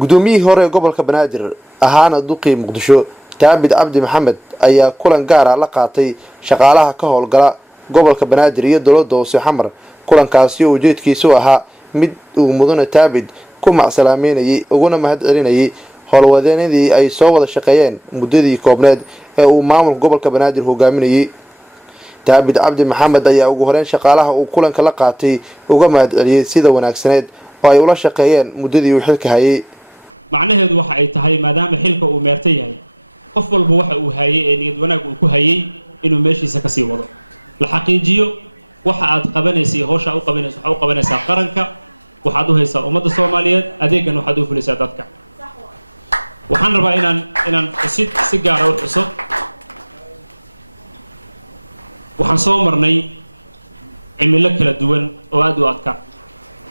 guddoomiyihii hore ee gobolka Banaadir ahaana duqii Muqdisho Taabid Cabdi Maxamed ayaa kulan gaar ah la qaatay shaqaalaha ka howlgala gobolka Banaadir iyo dowladda hoose Xamar. kulankaasi oo ujeedkiisu ahaa mid uu mudane Taabid ku macsalaameynayay uguna mahadcelinayay howlwadeenadii ay soo wada shaqeeyeen muddadii koobneed ee uu maamulka gobolka Banaadir hogaaminayay. Taabid Cabdi Maxamed ayaa ugu horeen shaqaalaha uu kulanka la qaatay uga mahadceliyay sida wanaagsaneed oo ay ula shaqeeyeen muddadii uu xilka hayay. macnaheedu waxa ay tahay maadaama xilka uu meertay yahay qof walba waxa uu hayay ee niyad wanaag uu ku hayay inuu meeshiisa ka sii wado la xaqiijiyo waxa aad qabanaysaa hawsha u qabanaysaa qaranka waxaad u haysaa ummadda Soomaaliyeed adeegan waxaad u fulisaa dadka. waxaan rabaa inaan si gaar ah u xuso waxaan soo marnay cimilo kala duwan oo aad u adka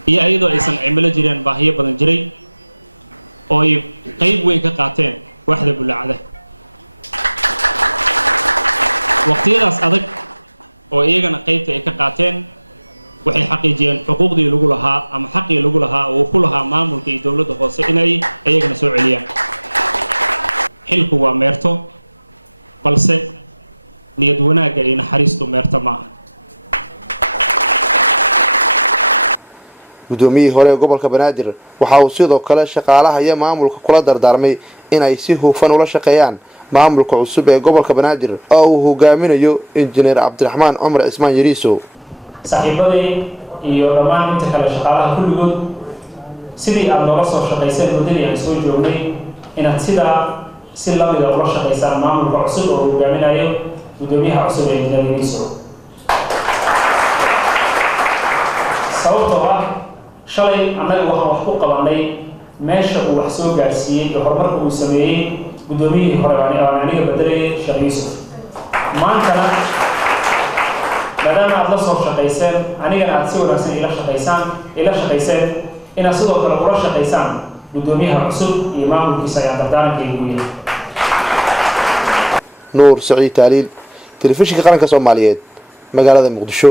iyo ayadoo aysan cimilo jireen baahiyo badan jiray oo ay qayb weyn ka qaateen waaxda bulaacada. waqtiyadaas adag oo iyagana qaybta ay ka qaateen waxay xaqiijiyeen xuquuqdii lagu lahaa ama xaqii lagu lahaa oo ku lahaa maamulka iyo dawladda hoose inay iyagana soo celiyaan. xilku waa meerto balse niyad wanaagga iyo naxariistu meerto maaha. guddoomiyihii hore ee gobolka Banaadir waxa uu sidoo kale shaqaalaha iyo maamulka kula dardaarmay in ay si hufan ula shaqeeyaan maamulka cusub ee gobolka Banaadir oo uu hogaaminayo injineer Cabdiraxmaan Cumar Ismaan Yariiso. saaxiibadii iyo dhammaan inta kale shaqaalaha kulligood sidii aad noola soo shaqayseen muddadii aan soo joognay inaad sidaa si lamid ah ula shaqaysaan maamulka cusub oo hogaaminayo gudoomiyaha cusub ee injineer Yariiso. sababtoo ah shalay annaga waxaan wax ku qabanay meesha uu wax soo gaarsiiyey iyo horumarka uu sameeyey guddoomiyihii hore aan aniga bedelayay Sheekh Yuusuf. maantana maadaama aad la soo shaqayseen anigana aad si wanaagsan ila shaqayseen inaad sidoo kale ula shaqaysaan guddoomiyaha cusub iyo maamulkiisa ayaa dardaarankaygu yahay. Nuur Saciid Taaliil, Telefishinka Qaranka Soomaaliyeed, magaalada Muqdisho.